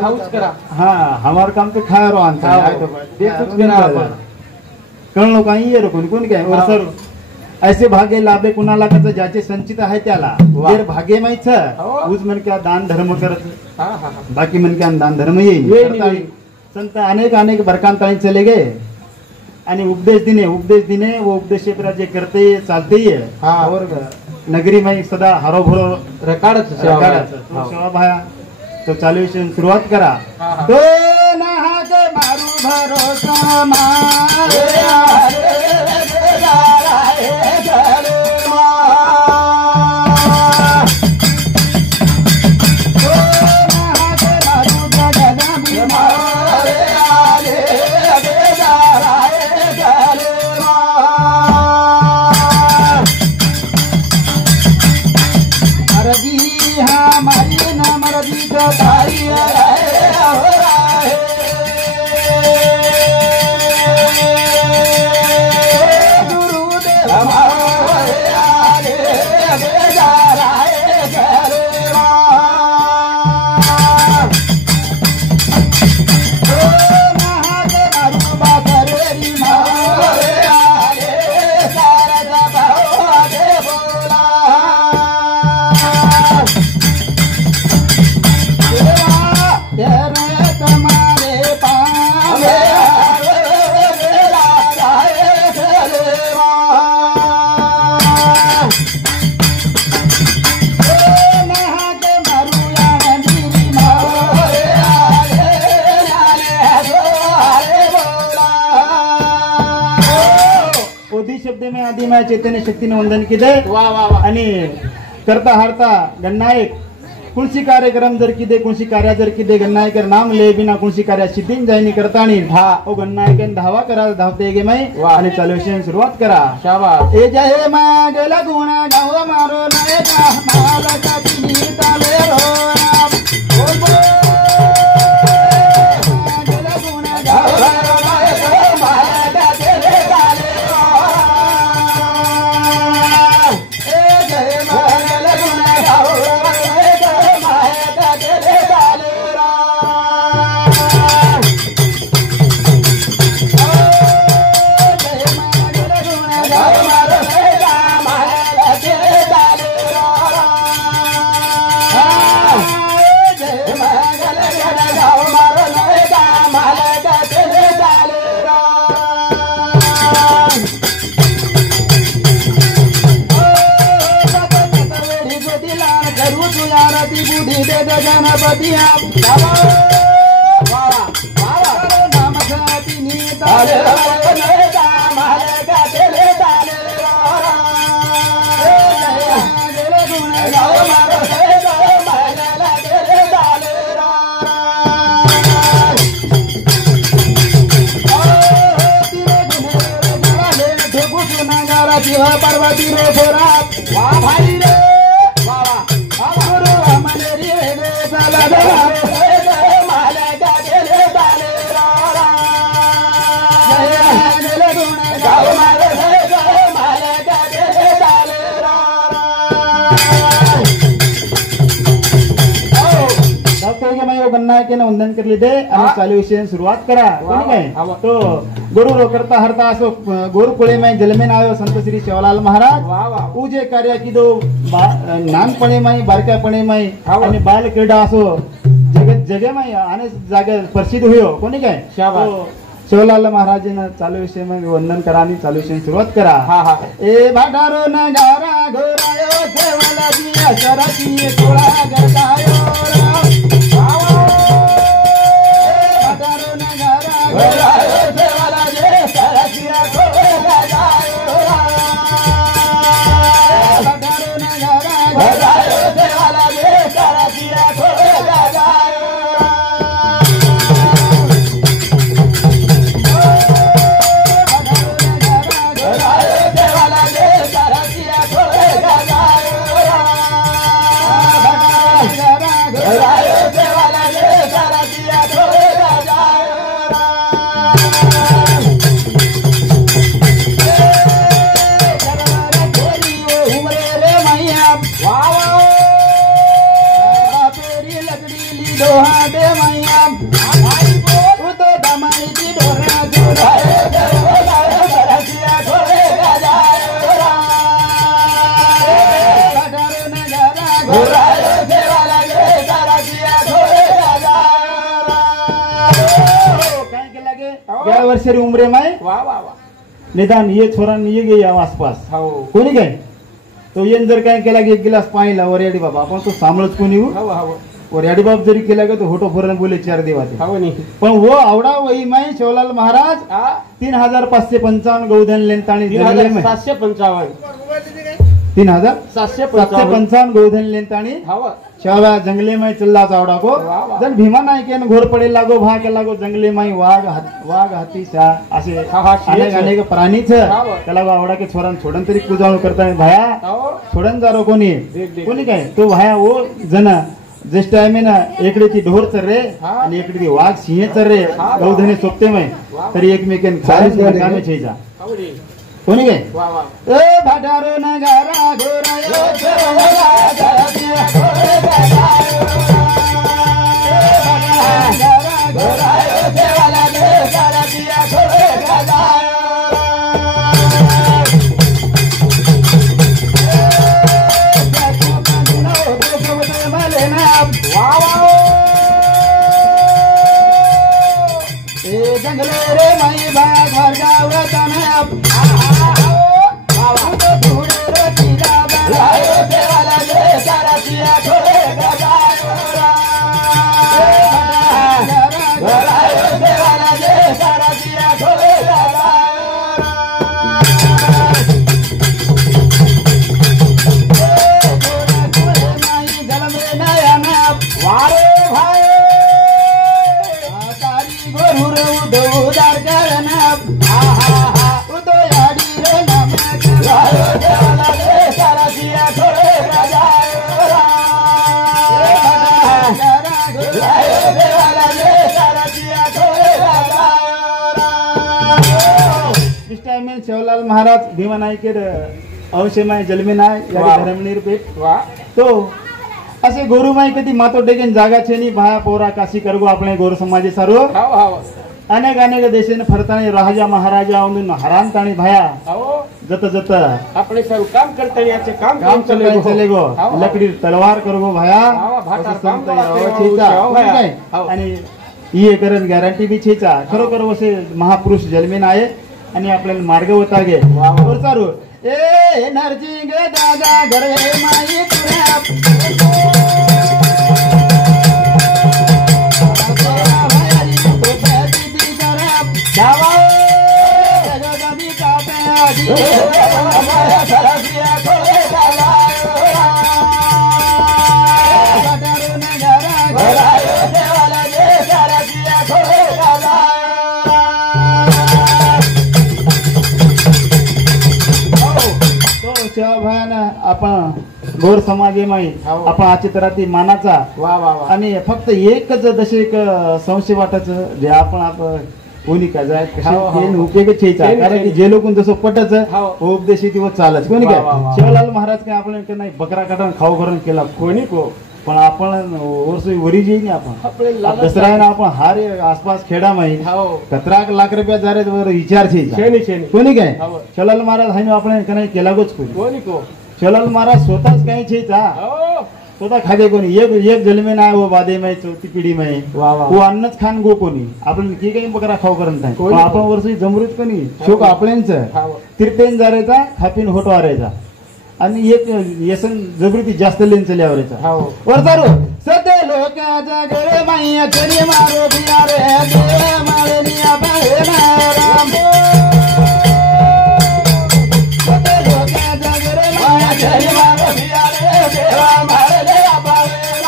खाऊच करा हाँ हमार काम तो खाया रो आंसर हाँ, है तो ते कुछ करा आपण. कळलं लोक ये रो कोण काय और सर ऐसे भागे लाभे कुणाला कसं ज्याचे संचित आहे त्याला वा. जर भागे माहित हो. उज मन क्या दान धर्म करत हा हा हा. बाकी मन क्या दान धर्म येईल येईल, करता येईल. संत अनेक बरकांताळी चले गए आणि उपदेश दिने वो उपदेश जे करते चालते ही है हाँ. और नगरी में सदा हरो भरो रकाडच सेवा भाया तो चालू विषय सुरुवात करा हाँ, हाँ. तो नहा के मारू भरोसा मारे आदि में चैतन्य शक्ती ने वंदन किदे वा वा वा. आणि करता हरता गणनायक कुणसी कार्यक्रम जर किदे कुणसी कार्य जर किदे गणनायकर नाम ले बिना कुणसी कार्य सिद्धीन जायनी करतानी हा. ओ गणनायकन धावा करा धावते गे मै वा. आणि चालू विषय सुरुवात करा शाबास. ए जय मागला गुण गाव मारो नायका मालका तिनी ताले रो ओ बो मागला गुण गाव मारो नायका मालका तिनी ताले रो ए जय मागला गुण गाव नायका मालका तिनी ताले रो गणपति पार्वती रे फोरा वाह भाई रे वाह वाह गुरु हमने रे चला दे माले का चले डाले रा जय जय गुण गाओ माले माले का चले डाले रा डॉक्टर के मैं वो गन्ना के वंदन कर लीधे आणि चालू विषय सुरुवात करा कोणी काय तो गुरु रो करता हरता असो गोरकुळे में जलमेन आयो संत श्री शिवलाल महाराज वाह वाह. पूजे कार्य की दो नानपणे में बारकापणे में हाँ. आणि बाल क्रीडा असो जगे में आने जागे प्रसिद्ध हुयो कोणी काय शाबास. तो शिवलाल महाराज ने चालू विषय में वंदन करा आणि चालू विषय सुरुवात करा हा हा. ए भाटारो नगारा घोरायो सेवाला दिया सरकी थोडा गरगायो भाटारो नगारा घोरायो सेवाला दिया सरकी थोडा गरगायो भाटारो नगारा घोरायो सेवाला दिया सरकी थोडा गरगायो जय तो दमाईची ढोरा जुराय देवाला घराच्या घोडे गाजाय भटारून घरा घोराय देवाला घराच्या घोडे गाजाय काय केला गे या वर्षी उमरे माय वा वा वा निदान ये छोरांनी ये गे या आसपास हो कोणी काय तो येन जर काय केला की एक गिलास पाणी ला वरियाडी बाबा आपण तो सांभाळच कोणी हो हो हो वरियाडी बाब जरी केला का तो होटो फोरन बोले 4 देवाते हो नी पण वो आवडा वही माई शिवलाल महाराज हा 3555 गौधन लेंताणी 3755 3755 गौधन लेंताणी हो शावा जंगले में चल्ला चावड़ा को वाह, वाह। जन भीमा नाही केन घोर पडे लागो भा के लागो जंगले माई वाघ हाती सा असे हा, हा, शेर अनेक छे. अनेक प्राणी छ वाह, वाह. त्याला आवडा के छोरन छोडन तरी पूजावण करता भाया हो छोडन जारो कोणी देख. कोणी काय तो भाया वो जन जिस टाइम ना एकड़े ती ढोर चर रे हा. आणि एकड़े ती वाघ सिंह चर रे हा, गौधने सोपते में वाह. तरी एकमेकन चालीस कामे गाणे. छेजा हो नी कोणी काय वा वा ए भाटारो नगारा घोरायो देवाला घराच्या घोडे गाजायो घोरायो देवाला घराच्या घोडे गाजायो जंगले रे माई बाग वर्गाव तनाप देवाला घराच्या घोडे गाजायो देवाला घराच्या घोडे वारे भाई तारी गोरुर उदोदार करना उदयाडी रे नामा गायो देवाला घराच्या घोडे गाजायो देवाला घराच्या घोडे गाजायो इस टाइम में शिवलाल महाराज भीमा नायकेर अवश्य माय जलमे नाय या वाह. धर्मनीर पेट वा तो असे गोरू माई कधी मातो डेगेन जागा छे नी भाया पोरा काशी करगो આપણે गोर समाजे सारो हो हो अनेक अनेक देशेन फरताणी राजा महाराजा औंदून हरान ताणी भाया हो जत जत આપણે સારું કામ करता याचे काम काम चले गो हो, हो. लकडी तलवार करगो भाया हावा, भाटा असं काम संत करा, यावं तेव्हा छेचा. उच्च, हो, कोणी भाया. काय? हो. आणि ये करन गॅरंटी बी छेचा खरोखर वसे महापुरुष जन्मेन आहे आणि आपल्याला मार्ग होता गे वा, वा. वर चारू ए नरसिंग दादा घरे माई तुरा आपण गोर समाजेमाई हो. आपण आचित्राती मानाचा वा वा वा आणि फक्त एकच जसे एक संशय वाटायचं जे आपण कोणी काय जाय हो, हो. उपयोग छेचा तेन- कारण की तेन. जे लोक जसं पटच हो. उपदेशी किंवा चालच कोणी वा, काय वा, वा. शिवलाल महाराज काय आपण नाही बकरा काढून खाऊ करून केला कोणी को पण आपण वर्ष वरी जाई नाही आपण આપણે લાલચ दसरा आहे ना आपण हारे आसपास खेडा माही हो 17 लाख रुपया जारे विचार छेचा छेनी छेनी कोणी काय हो. शिवलाल महाराज हाय आपण नाही केला गोच कोणी कोणी को शिवलाल महाराज स्वतःच काही छेचा हो स्वतः खादे कोणी एक जन्मे नाही वो बादे में चौथी पिढी में वा वा वो अन्नच खान गो कोणी आपण की काही बकरा खाऊ करत नाही कोणी? पण आपण वर्षी जमरूच कोणी शोक आपल्यांच हो तिरपेन जारायचा खापीन होटो आरायचा आणि एक येसन जबरती जास्त लेन चल्यावरायचा हो वरचारू सदे लोकाच्या घरे माई चरी मारो बिया रे देव माळनिया बाहेर राम सदे लोकाच्या घरे माई चरी मारो बिया रे देव माळनिया बाहेर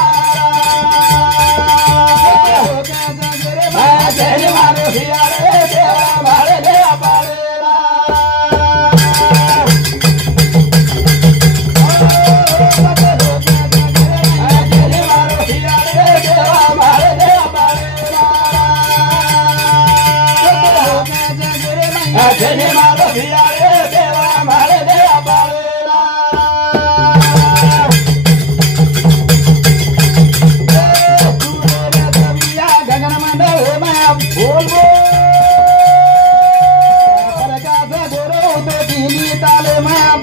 लोकाच्या घरे माई चरी मारो बिया रे देव माळनिया बाहेर जय माता भिया रे देवा मारे देवा बाळेला गगन बोल परकाचा गुरु तो तिनी ताले माप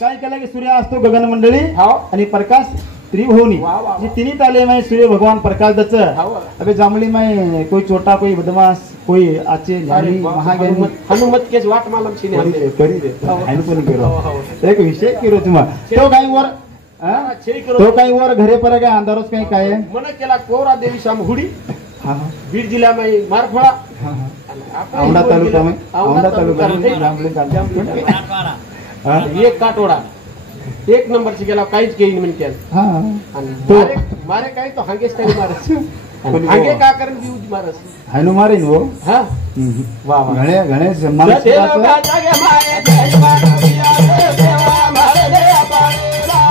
काय केलं की सूर्य असतो गगन मंडळी आणि प्रकाश त्रिभुवनी जी तिन्ही ताले में सूर्य भगवान प्रकाश दच अबे जामली में कोई छोटा कोई बदमाश कोई आचे ज्ञानी महाज्ञानी हनुमत केस वाट मालम सीने करी दे आइन पण करो एक विषय करो तुम्हा तो काही वर तो काही वर घरे पर काय अंधारोच काही काय मन केला कोरा देवी सामहुडी बीड जिल्हा में मारफळा औंढा तालुका में औंढा तालुका में जामली एक काटोडा एक नंबर से गेला काहीच केली म्हण केलं मारे मारे काय तो हांगेच तरी मारस हांगे का कारण यूज मारस हायनो मारे नो हां वाह वाह घणे घणे सम्मान देवा जागे मारे जय मारो पिया रे देवा मारे दे पाळेला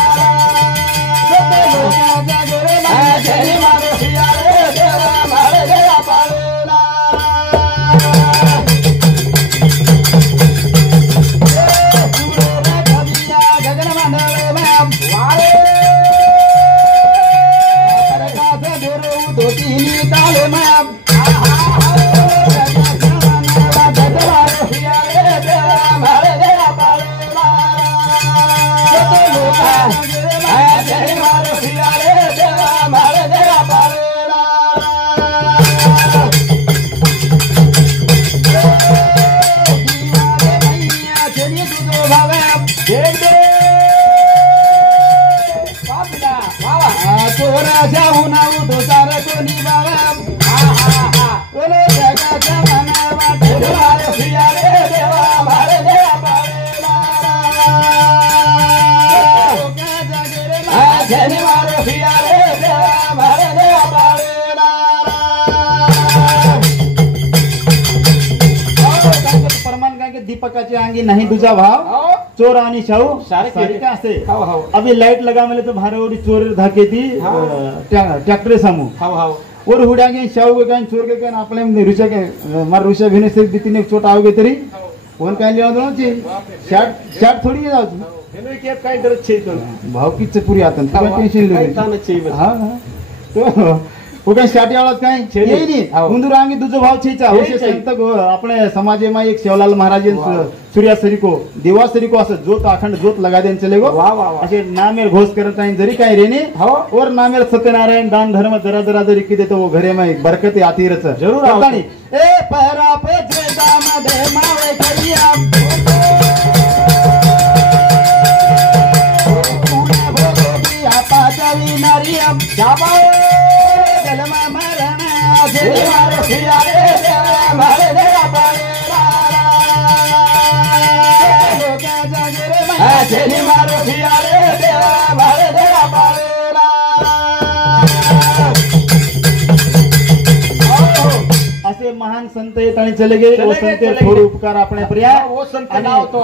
जय मारो पिया रे देवा मारे दे पाळेला दीपकाची अंगी नहीं दूजा भाव चोर आणि शाहू सारे का असे अभी लाइट लगा मेले तो भारे चोर धाके थी ट्रैक्टर सामू और हुडागे शाहू के कान चोर के कान आपले रुषा के मार रुषा भिने से दितीने एक चोट आओगे तरी कोण काय लिया दोन ची शर्ट शर्ट थोड़ी जाऊ हेने के काय गरज छे तो भाव किच पुरी आतन तू टेंशन ले तान छे हां तो वो काय शाटी वाला काय येई नी हुंदुर अंगी दुजो भाव छेचा होशे संत अपने समाजे में एक शिवलाल महाराज सूर्यासरी को देवासरी को असं जोत अखंड जोत लगा देन चले गो असे नामेर घोष करत आहे जरी काय रेने और नामेर सत्यनारायण दान धर्म जरा जरा जरी की देतो वो घरे में बरकत आती रच जरूर आवतानी ए पहरा पे जेदा मध्ये मावे करिया पुणे भोगी आपा जावी नारियम जाबाओ जलमा मरणा जय मारो पिया रे देवा मारे दे पाळेला लोका जागरे मा जय मारो पिया रे देवा मारे दे पाळेला असे महान संत येत आणि चले गए वो संत थोड़े उपकार आपणे पर्या वो संत नाव तो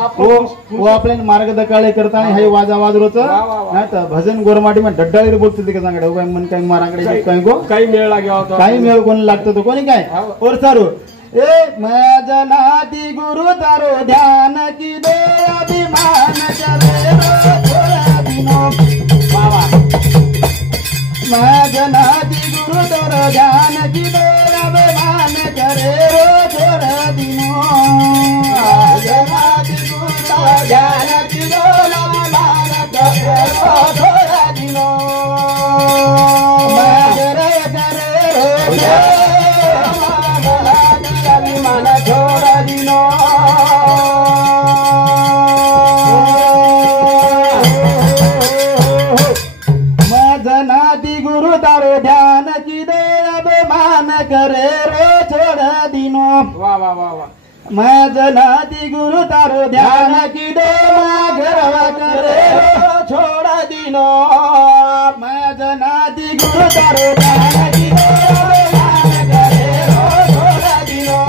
वो आपले मार्ग दकाळे करता हे वाजा वाजरोच नाही तर भजन गोरमाटी में डड्डाळीर बोलते ते का सांगडे उगाय मन काय मारांगडे काय गो काही मेळ लागेवा होता काही मेळ कोण लागतो तो कोणी काय और सारो ए मैं जनाती गुरु तारो ध्यान की दे अभिमान करे थोड़ा दिनो बाबा मैं जनाती गुरु तारो ध्यान की दे अभिमान करे थोड़ा दिनो जनाती गुरु तारो ध्यान की दे अभिमान करे थोड़ा दिनो मैं करे mana छोड़ा दिनो मजनादी गुरु तारो ध्यान की दे अभिमान करे रो छोड़ा दिनो वाह वाह वाह वाह मजनादी गुरु तारो ध्यान की दे घरवा करे रो छोड़ा दिनो मजनादी गुरु तारो ध्यान की दे अभिमान करे रो छोड़ा दिनो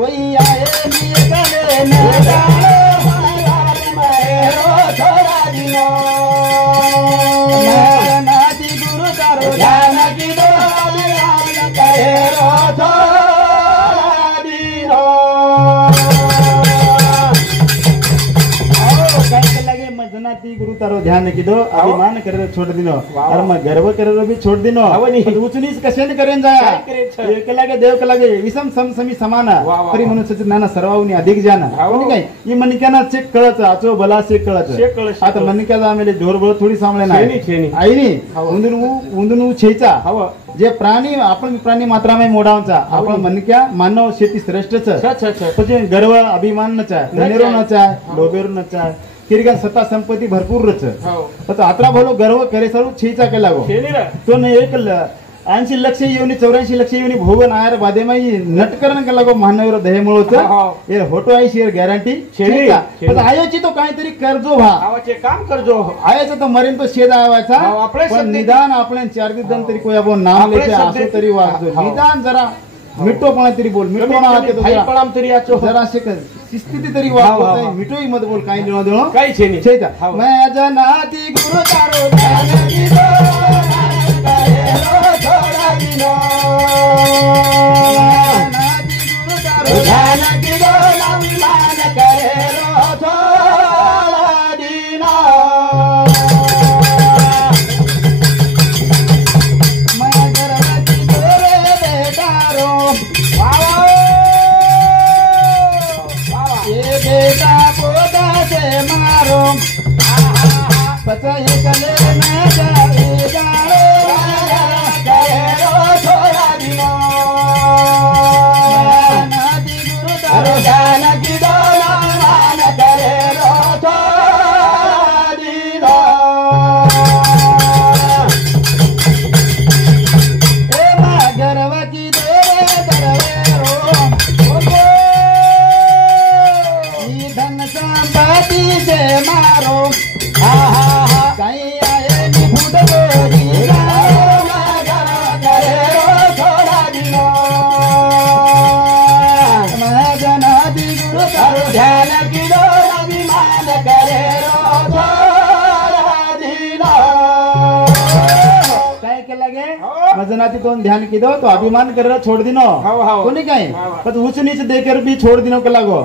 कोई आए लिए गले में डालो मेरो थोड़ा दिनो नाती गुरु तारो ध्यान की दो कहेरो थोड़ा दिनो कैसे लगे मजनाती गुरु तारो ध्यान की दो अभिमान करे छोड़ दिनो और मैं गर्व करे भी छोड़ दिनो ऊंच नीच कशाने करेन जाया एक लागे देव के लागे विषम समसमी समान परी म्हणून सचिदाना सर्वांनी अधिक जाना कोणी काय ई मनिक्याना चेक कळत आचो भला चेक कळत आता मनिक्याचा आमेले ढोरबळ थोडी सामळे नाही आईनी उंदुनु छेचा जे प्राणी आपण प्राणी मात्रामे मोडावचा आपण मनिक्या मानव शेती श्रेष्ठच म्हणजे गर्व अभिमान नचा धनेरो नचा लोभेरो नचा किरगा सत्ता संपत्ती भरपूर रच आत्रा भलो गर्व करे सर्व छेचा केला गो तो न एक 80 लक्ष येऊन 84 लक्ष येऊन भोगन आयर बादेमाई नटकरण केला गो मानवर दहे मुळोच हे होटो आहे शेर गॅरंटी छेचा आयोची तो काहीतरी करजो भा आवाचे काम करजो आयाचा तो मरीन तो शेद आवाचा पण निदान आपण 4 दिवस तरी कोई आपण नाम लेके असो तरी वाचो निदान जरा मिठो पण तरी बोल मिठो ना आते तो पळाम तरी आचो जरा से शिस्ती तरी वाच मिठो ही मत बोल काही देणो देणो काही छेनी छेता मैं जनाती गुरु तारो ध्यान की दो थोड़ा दिनो जनाती गुरु तारो ध्यान की दो अभिमान करेरो थोड़ा दिनो मैं गर्वती तोरे बेटारो ये बेटा पोता से मारो पचाए कले में जाए करेरो थोड़ा दिनो नाती गुरु तारो ध्यान की दो मान करेरो थोड़ा दिनो ए मां गर्व की दो दरवेरो धन संपत्ति से मारो कहीं आए निफुट गोरी थोड़ा दिनो मैं जनाती गुरु तारो ध्यान की दो अभिमान करेरो थोड़ा दिनो काय के लगे मजनाती तो ध्यान की दो तो अभिमान करेरो छोड़ दिनो कोणी काय पण ऊंच नीच देकर भी छोड़ दिनो के लागो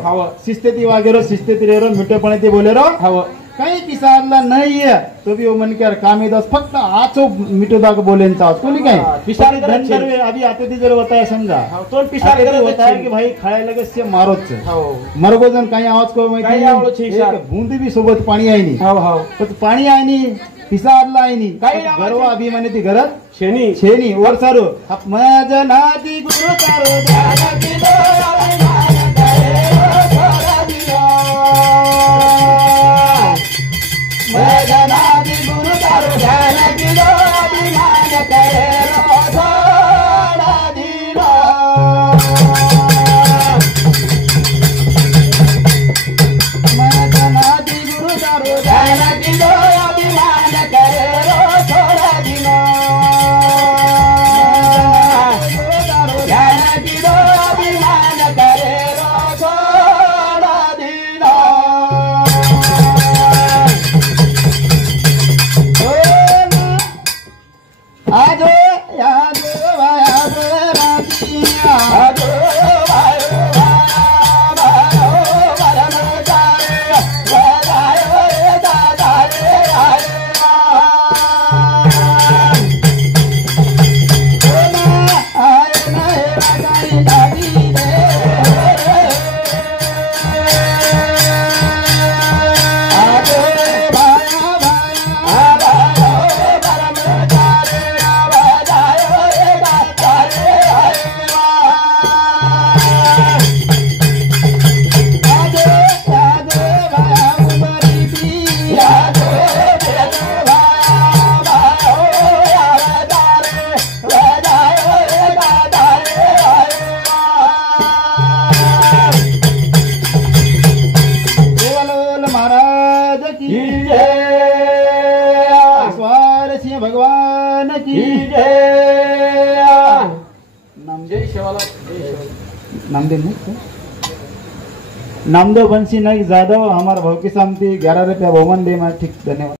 शिस्तेती वागेरो शिस्तेती रेरो मिठोपणे ते बोलेरो काही पिसारला नाही तो भी वो मन कर कामी दस फक्त आचो मिठो दाग बोलेन चाव कोणी काय पिसार धन करवे अभी आते ती जर होता है समजा तो पिसार करे होता है कि भाई खाए लगे से मारोच मरगो जन काही आवाज को माहिती एक बूंदी भी सोबत पाणी आहे नी पण पाणी आहे नी पिसारला आहे नी गर्व अभिमानी ती घरात छेनी वर सारो मैं जनाती गुरु तारो ध्यान की दो अभिमान करेरो थोड़ा दिनो मैं जनाती गुरु तारो ध्यान की दो अभिमान करेरो थोड़ा दिनो मैं जनाती गुरु तारो ध्यान की दो अभिमान करेरो थोड़ा दिनो ध्यान की दो अभिमान करेरो थोड़ा दिनो आजो यादो भाया रातिया आजो भायो भायो परम तारे बजायो दादा रे आए आए रागाई दादी रे आजो भाया भायो परम तारे भगवान की जय. नामदेव शेवाला नामदेव नाही नामदेव बंसी नाइक जादव हमारा भाव की सामती 11 रुपया बहुमान दे ठीक धन्यवाद।